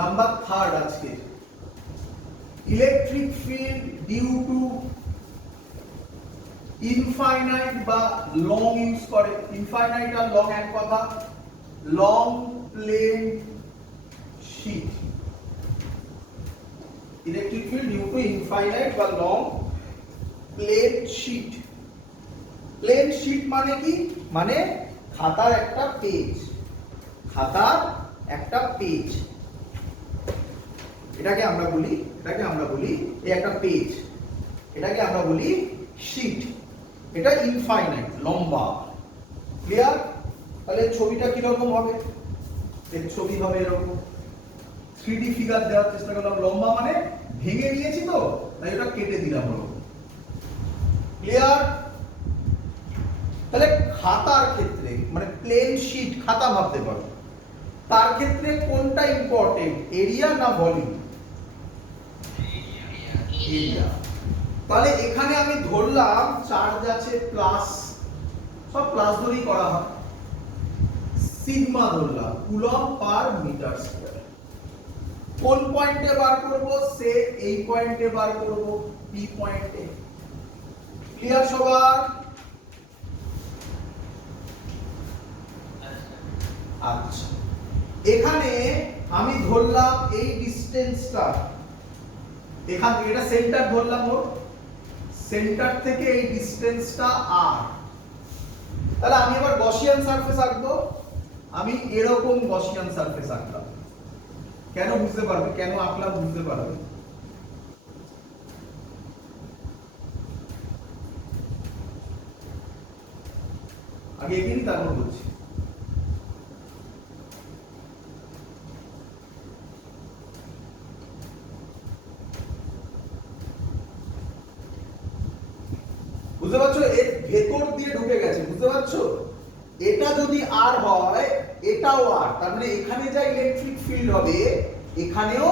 Number third আজকে, electric field due to infinite বা long use করে, ইনফাইনাইট আর লং এক কথা, long plane sheet, electric field due to infinite বা long plane sheet. Plane sheet মানে কি? মানে খাতার একটা পেজ, খাতার একটা পেজ, এটাকে আমরা বলি এই একটা পেজ, এটাকে আমরা বলি শীট। এটা ইনফাইনাইট, লম্বা। ক্লিয়ার? তাহলে ছবিটা কি রকম হবে? এর ছবি হবে এরকম, 3D ফিগার দেওয়ার চেষ্টা করলাম। লম্বা মানে ভেঙে নিয়েছি তো, তাই এটা কেটে দিলাম হলো। ক্লিয়ার? তাহলে খাতার ক্ষেত্রে মানে প্লেন শীট খাতা ভাবতে পারো, তার ক্ষেত্রে কোনটা ইম্পর্টেন্ট, এরিয়া না ভলিউম? এরিয়া। তাহলে এখানে আমি ধরলাম চার্জ আছে প্লাস, সব প্লাস ধরেই করা হয়, সিগমা ধরলাম, কুলম্ব পার মিটার স্কয়ার। কোন পয়েন্টে বার করব? সে এই পয়েন্টে বার করব, পি পয়েন্টে। ক্লিয়ার সবার? আচ্ছা, এখানে আমি ধরলাম এই ডিসটেন্সটা, এখান থেকে এটা সেন্টার ধরলাম, ওর সেন্টার থেকে এই ডিসটেন্সটা আর। তাহলে আমি এবার গসিয়ান সারফেস আঁকবো, আমি এরকম গসিয়ান সারফেস আঁকলাম। কেন বুঝতে পারবে, কেন আঁকলাম বুঝতে পারবে। আগে এগিয়ে নিই, তারপর বলছি। বুঝতে পারছো? এর ভেতর দিয়ে ঢুকে গেছে, বুঝতে পারছো? এটা যদি আর হয়, এটাও আর, তার মানে এখানে যা ইলেকট্রিক ফিল্ড হবে এখানেও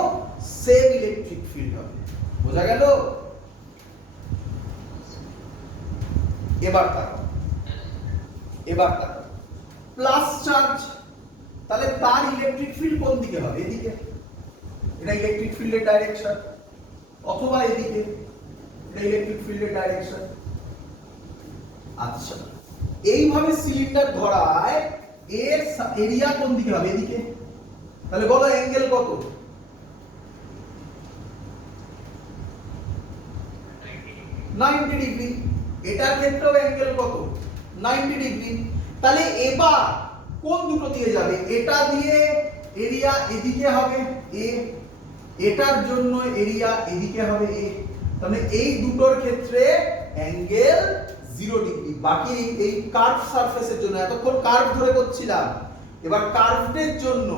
সেম ইলেকট্রিক ফিল্ড হবে। বোঝা গেল? এবার প্লাস চার্জ, তাহলে তার ইলেকট্রিক ফিল্ড কোন দিকে হবে? এদিকে, এটা ইলেকট্রিক ফিল্ডের ডাইরেকশন, অথবা এদিকে, এটা ইলেকট্রিক ফিল্ডের ডাইরেকশন। আচ্ছা, এইভাবে সিলিন্ডার ধরায় এর এরিয়া কোন দিকে হবে? এদিকে। তাহলে বলো অ্যাঙ্গেল কত? 90 ডিগ্রি। এটার ক্ষেত্রেও অ্যাঙ্গেল কত? 90 ডিগ্রি। তাহলে এবার কোন দুটো দিয়ে যাবে? এটা দিয়ে এরিয়া এদিকে হবে এ, এটার জন্য এরিয়া এদিকে হবে এ। তাহলে এই দুটোর ক্ষেত্রে অ্যাঙ্গেল 0 ডিগ্রি। বাকি এই কার্ভ সারফেসের জন্য, এতক্ষণ কার্ভ ধরে করছিলাম, এবার কার্ভের জন্য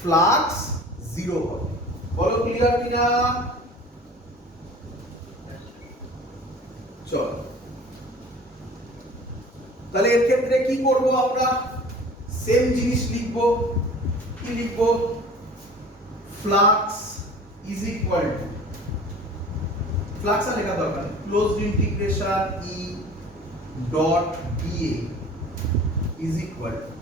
ফ্লাক্স 0 হবে। বলো ক্লিয়ার কিনা? চল, তাহলে এর ক্ষেত্রে কি করব আমরা? সেম জিনিস লিখব। কি লিখব? Flux is equal to, flux আর লেখা দরকার নেই, closed integration E dot d A is equal to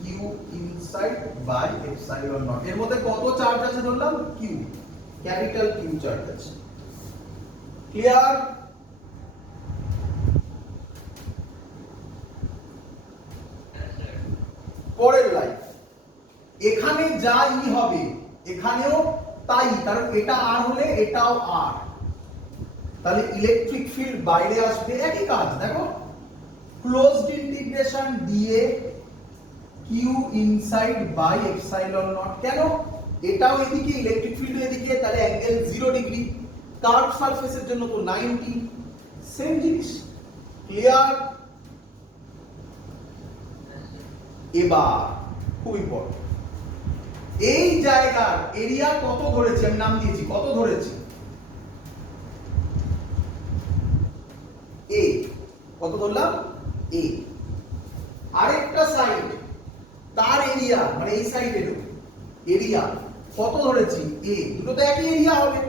q inside by epsilon naught. এর মধ্যে কত চার্জ আছে ধরলাম? কিউ, ক্যাপিটাল কিউ চার্জ আছে। ক্লিয়ার? পরের লাইন, এখানে যা ই হবে এখানেও তাই, কারণ এটা আর হলে এটাও আর, তাহলে ইলেকট্রিক ফিল্ড বাইরে আসবে। একই কাজ, দেখো, ক্লোজড ইন্টিগ্রেশন দিয়ে q inside by epsilon nought. কেন? এটাও এদিকে, ইলেকট্রিক ফিল্ড এদিকে, তাহলে অ্যাঙ্গেল 0 ডিগ্রি। কার্ভ সারফেসের জন্য তো 90, সেম জিনিস। ক্লিয়ার? এবার খুব ইম্পর্টেন্ট, এই জায়গার এরিয়া কত ধরেছি? আমি নাম দিয়েছি, কত ধরেছি? এ। কত ধরলাম? এ। আরেকটা সাইড, তার এরিয়া মানে এই সাইডের এরিয়া কত ধরেছি? এ। দুটো তো একই এরিয়া হবে,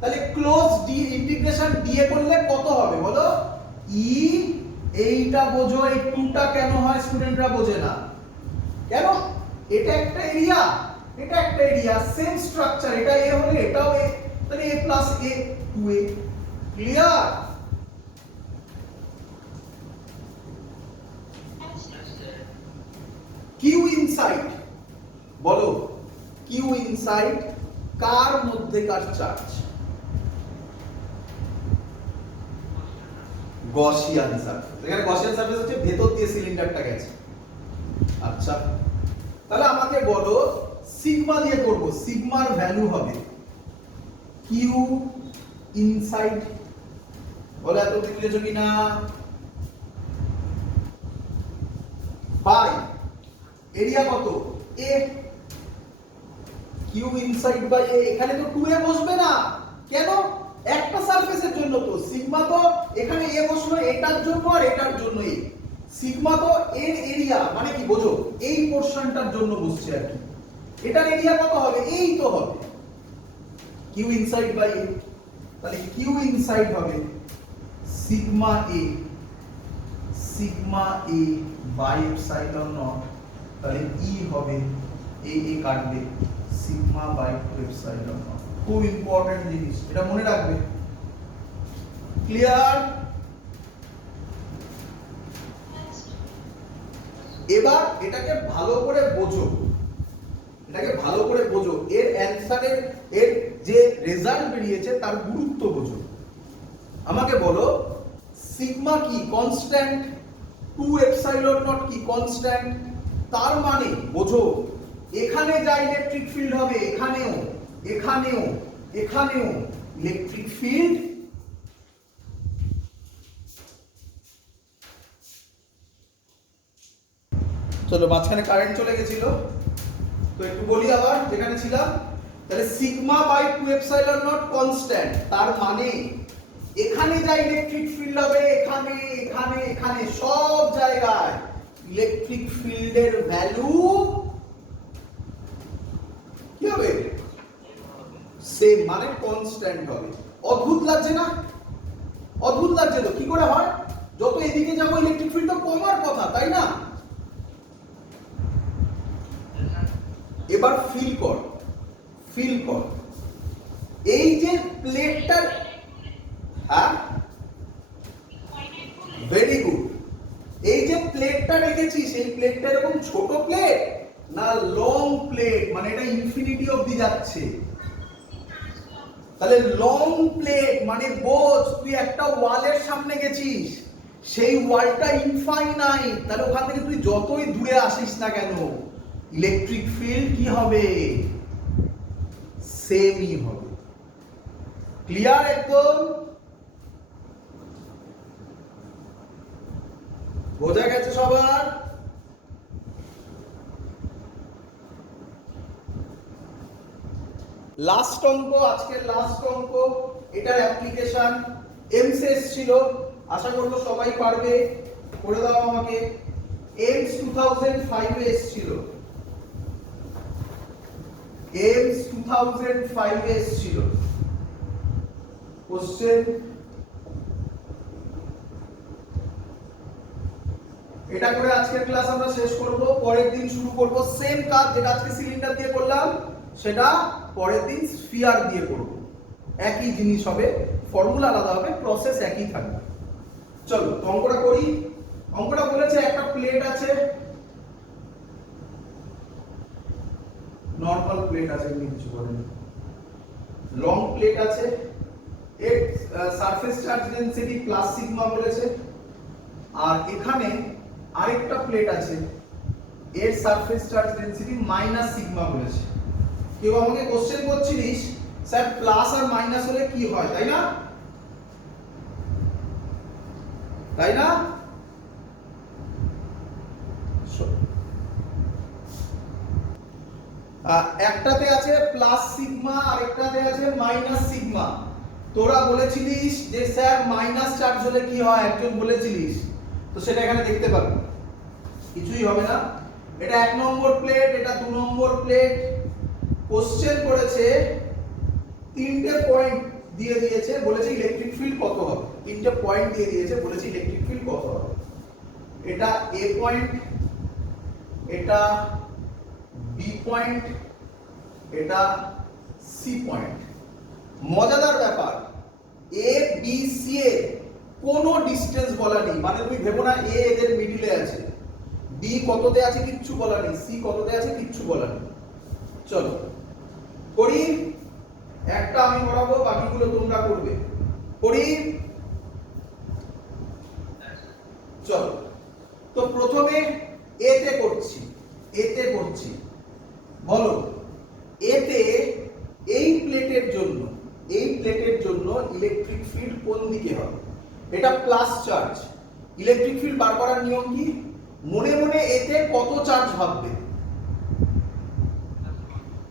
তাহলে ক্লোজ ডি ইন্টিগ্রেশন ডিএ করলে কত হবে বলো? ই। এইটা বোঝো, এই টুটা কেন হয় স্টুডেন্টরা বোঝে না কেন? এটা একটা এরিয়া, এটা একটা এরিয়া, সেম স্ট্রাকচার, এটা এ হলে এটাও এ, তাহলে a plus a 2a। Clear? Q inside, বলো কিউ ইনসাইড কার মধ্যেকার চার্জ? Gaussian surface. এখানে গসিয়ান সারফেস হচ্ছে ভেতর দিয়ে সিলিন্ডারটা গেছে। আচ্ছা, তাহলে আমাকে বলো সিগমা দিয়ে করব, সিগমার ভ্যালু হবে কিউ ইনসাইড, বলো এত বুঝেছো কিনা, বাই এরিয়া কত a, q inside by a। এখানে তো 2a বসবে না, কেন? একটা সারফেসের জন্য তো সিগমা তো এখানে a বসলো এটার জন্য আর এটার জন্য a, সিগমা তো এর এরিয়া মানে কি বোঝো, এই পোরশনটার জন্য বসছে আর কি। এটার এরিয়া কত হবে? এই তো হবে কিউ ইনসাইড বাই a। তাহলে কিউ ইনসাইড হবে sigma a by epsilon nought, তাহলে ই হবে এ কাটবে সিগমা বাই 2 এপসাইলন নট। খুব ইম্পর্টেন্ট জিনিস, এটা মনে রাখবে। ক্লিয়ার? এবার এটাকে ভালো করে বোঝো, এটাকে ভালো করে বোঝো, এর অ্যানসারের এর যে রেজাল্ট বেরিয়েছে তার গুরুত্ব বোঝো। আমাকে বলো সিগমা কি কনস্ট্যান্ট, 2 এপসাইলন নট কি কনস্ট্যান্ট, তার মানে বোঝো এখানে যা ইলেকট্রিক ফিল্ড হবে এখানেও এখানেও এখানেও ইলেকট্রিক ফিল্ড চলো মাঝখানে কারেন্ট চলে গেছিল তো একটু বলি আবার যেখানে ছিলাম। তাহলে sigma by 2 epsilon nought constant, তার মানে এখানে যা ইলেকট্রিক ফিল্ড হবে এখানে এখানে এখানে সব জায়গায় ইলেকট্রিক ফিল্ডের ভ্যালু কি হবে? সেম, মানে কনস্ট্যান্ট হবে। অদ্ভুত লাগছে না? অদ্ভুত লাগছে তো, কি করে হয়? যত এদিকে যাবো ইলেকট্রিক ফিল্ড তো কমার কথা, তাই না? এবার ফিল কর, ফিল কর এই যে প্লেটটার, হ্যাঁ ভেরি গুড, এই যে প্লেটটা রেখেছিস এই প্লেটটা এরকম ছোট প্লেট না লং প্লেট, মানে এটা ইনফিনিটি অবধি যাচ্ছে। তাহলে লং প্লেট মানে বোঝ তুই একটা ওয়ালের সামনে গেছিস, সেই ওয়ালটা ইনফাইনাইট, তাহলে ওখান থেকে তুই যতই দূরে আসিস না কেন ইলেকট্রিক ফিল্ড কি হবে? সেমই হবে। ক্লিয়ার একদম? বোঝা গেছে সবার? লাস্ট অঙ্ক, আজকের লাস্ট অঙ্ক, এটার অ্যাপ্লিকেশন এমসেস ছিল, আশা করব সবাই পারবে, করে দাও আমাকে। এমস 2005 এ এসেছিল, এমস 2005 এ এসেছিল কোশ্চেন। এটা করে আজকের ক্লাস আমরা শেষ করব, পরের দিন শুরু করব সেম কাজ যেটা আজকে সিলিন্ডার দিয়ে করলাম সেটা পরের দিন স্ফিয়ার দিয়ে করব। একই জিনিস হবে, ফর্মুলা আলাদা হবে, প্রসেস একই থাকবে। চলো অঙ্কটা করি। অঙ্কটা বলেছে একটা প্লেট আছে, নরমাল প্লেট আছে, কিছু বলেন, লং প্লেট আছে, এর surface charge density plus sigma বলেছে, আর এখানে আরেকটা প্লেট আছে এর surface charge density minus sigma বলেছে। কেউ আমাকে কোশ্চেন করছিলিস স্যার প্লাস আর মাইনাস হলে কি হয়, তাই না? তাই না? একটাতে আছে প্লাস সিগমা আর একটাতে আছে মাইনাস সিগমা। তোরা বলেছিলিস যে স্যার মাইনাস চার্জ হলে কি হয়, একজন বলেছিলিস, তো সেটা এখানে দেখতে পাবো, কিছুই হবে না। এটা 1 নম্বর প্লেট, এটা 2 নম্বর প্লেট। কোশ্চেন করেছে তিনটে পয়েন্ট দিয়ে দিয়েছে, বলেছে ইলেকট্রিক ফিল্ড কত হবে, তিনটে পয়েন্ট দিয়ে দিয়েছে, বলেছে ইলেকট্রিক ফিল্ড কত হবে। এটা এ পয়েন্ট, এটা বি পয়েন্ট এটা সি পয়েন্ট। মজাদার ব্যাপার, এ বি সি এর কোনো ডিসটেন্স বলা নেই, মানে তুমি ভেবো না এ এদের মিডিলে আছে, বি কততে আছে কিচ্ছু বলা নেই, সি কততে আছে কিচ্ছু বলা নেই। চলো করি, একটা আমি করাবো, বাকিগুলো তোমরা করবে। করি, চলো। তো প্রথমে এতে করছি, এতে করছি। বলো এতে এই প্লেটের জন্য, এই প্লেটের জন্য ইলেকট্রিক ফিল্ড কোন দিকে হবে? এটা প্লাস চার্জ। ইলেকট্রিক ফিল্ড বার করার নিয়ম কি? মনে মনে এতে কত চার্জ ভাববে?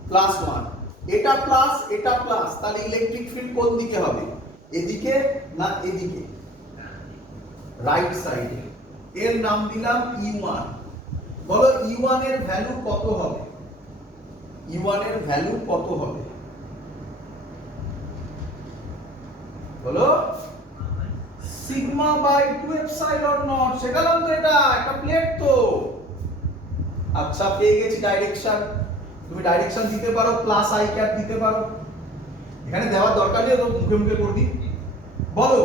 প্লাস 1। এটা প্লাস, এটা প্লাস, তাহলে ইলেকট্রিক ফিল্ড কোন দিকে হবে? এদিকে না এদিকে? রাইট সাইডে। এর নাম দিলাম E1। বলো E1 এর ভ্যালু কত হবে? E1 এর ভ্যালু কত হবে? বলো সিগমা বাই 2 এপসাইলন নট। সেটালাম তো, এটা একটা প্লেট তো। আচ্ছা পেয়ে গেছি ডাইরেকশন। তুমি ডাইরেকশন দিতে পারো, প্লাস আই ক্যাপ দিতে পারো, এখানে দেওয়ার দরকার নেই, তো মুখে মুখে করবি। বলো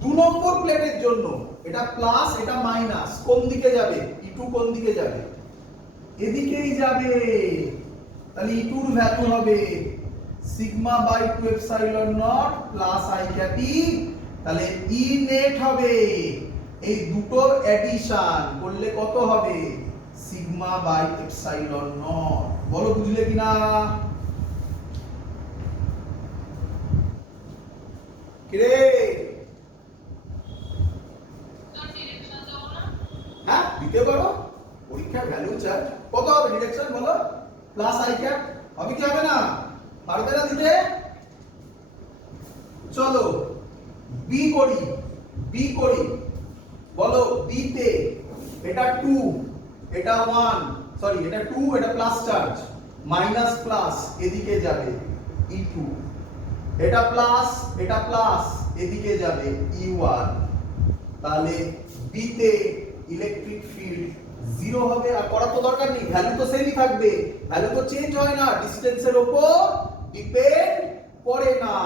2 নম্বর প্লেটের জন্য এটা প্লাস, এটা মাইনাস, কোন দিকে যাবে? E2 কোন দিকে যাবে? এদিকেই যাবে। তাহলে E2 এর ভ্যালু হবে sigma by 2 epsilon naught plus i cap E. তাহলে ই নেট হবে, এই দুটো অ্যাডিশন করলে কত হবে? Sigma by epsilon nought. বলো বুঝলে কিনা? কিরে হ্যাঁ দিতে পারো, পরীক্ষার ভ্যালু চার্জ কত হবে? ডিরেকশন বলো প্লাস আই ক্যাপ হবে কি হবে না? পারবে না দিতে? চলো বি করি, বি করি। বলো বি তে এটা 2, এটা 1, সরি এটা 2, এটা প্লাস চার্জ, মাইনাস প্লাস এদিকে যাবে E2। এটা প্লাস, এটা প্লাস এদিকে যাবে E1। তাহলে বি তে ইলেকট্রিক ফিল্ড 0 হবে। আর করার তো দরকার নেই, ভ্যালু তো সেমই থাকবে, ভ্যালু তো চেঞ্জ হয় না, ডিসটেন্সের উপর ডিপেন্ড করে না।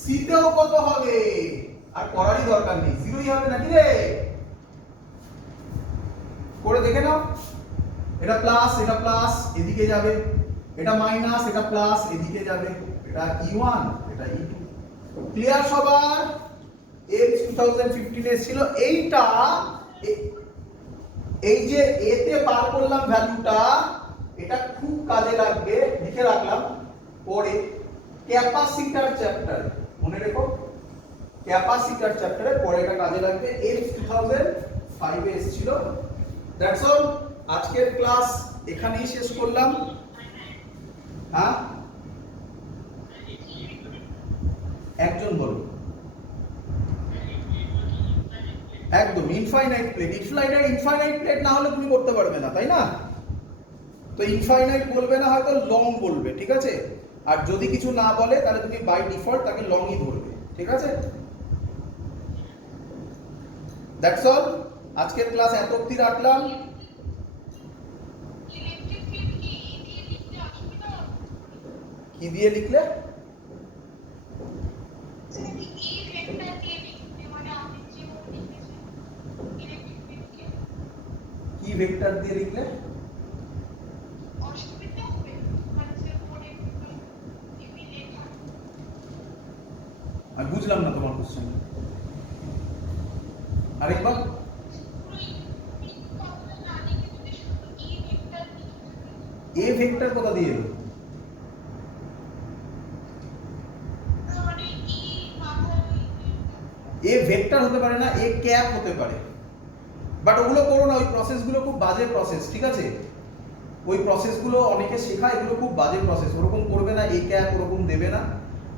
সি তেও কত হবে? আর করারই দরকার নেই, 0ই হবে নাকি রে? করে দেখে নাও। এটা প্লাস, এটা প্লাস এদিকে যাবে, এটা মাইনাস, এটা প্লাস এদিকে যাবে, এটা E1, এটা E2। ক্লিয়ার সবার? এর 2015 এ ছিল এইটা, এই যে এতে বার করলাম ভ্যালুটা, এটা খুব কাজে লাগবে, লিখে রাখলাম পরে ক্যাপাসিটর চ্যাপ্টারে, মনে রেখো ক্যাপাসিটর চ্যাপ্টারে পরে এটা কাজে লাগবে। এর 2005 এ এসেছিল। দ্যাটস অল, আজকের ক্লাস এখানেই শেষ করলাম। হ্যাঁ একজন বলো। একদম ইনফাইনাইট প্লেট। ইনফাইনাইট প্লেট না হলে তুমি করতে পারবে না, তাই না? তো ইনফাইনাইট বলবে না, হয়তো লং বলবে, ঠিক আছে? আর যদি কিছু না বলে তাহলে তুমি বাই ডিফল্ট তাকে লংই ধরবে, ঠিক আছে? দ্যাটস অল, আজকের ক্লাস এত অবধি রাখলাম। কি দিয়ে লিখলে? কি ভেক্টর দিয়ে লিখলে? আমি বুঝলাম না তোমার কোশ্চেন, আরেকবার। এ ভেক্টর কোথা দিয়ে এলো? এ ভেক্টর হতে পারে না, এ ক্যাপ হতে পারে, বাট ওগুলো করো না, ওই প্রসেসগুলো খুব বাজে প্রসেস, ঠিক আছে? ওই প্রসেসগুলো অনেকে শেখায়, এগুলো খুব বাজে প্রসেস, ওরকম করবে না। এ ক্যাপ ওরকম দেবে না,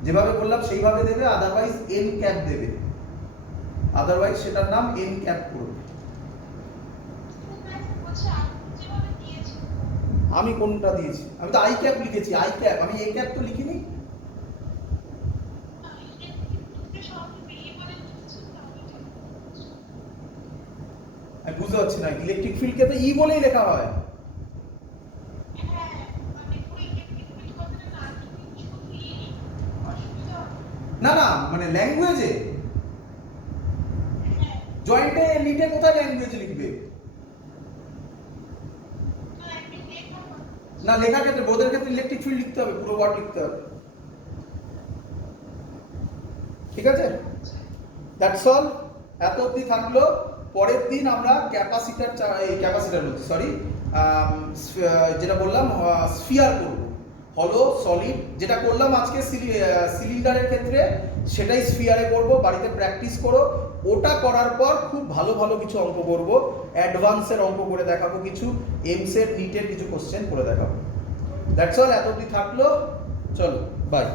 যেভাবে বললাম সেইভাবে দেবে, আদারওয়াইজ এন ক্যাপ দেবে, আদারওয়াইজ সেটার নাম এন ক্যাপ করবে। আমি কোনটা দিয়েছি? আমি তো আই ক্যাপ লিখেছি, আই ক্যাপ, আমি এ ক্যাপ তো লিখিনি। আমি বুঝতে পারছি না, ইলেকট্রিক ফিল্ডকে তো ই বলেই লেখা হয়। না না মানে ল্যাঙ্গুয়েজে জয়েন্টে নিটে কোথায় ল্যাঙ্গুয়েজ লিখবে? না লেখার ক্ষেত্রে বোধের ক্ষেত্রে ইলেকট্রিক ফিল্ড লিখতে হবে, পুরো ওয়ার্ড লিখতে হবে। ঠিক আছে, দ্যাটস অল। এত অবধি থাকলো। পরের দিন আমরা ক্যাপাসিটার বলছি সরি, যেটা বললাম স্ফিয়ার করব, হলো সলিড যেটা করলাম আজকে সিলিন্ডারের ক্ষেত্রে, সেটাই স্ফিয়ারে করব। বাড়িতে প্র্যাকটিস করো। ওটা করার পর খুব ভালো ভালো কিছু অঙ্ক করব, অ্যাডভান্সের অঙ্ক করে দেখাবো, কিছু এমসের নিটের কিছু কোশ্চেন করে দেখাবো। দ্যাটস অল, এত অবধি থাকলো। চলো বাই।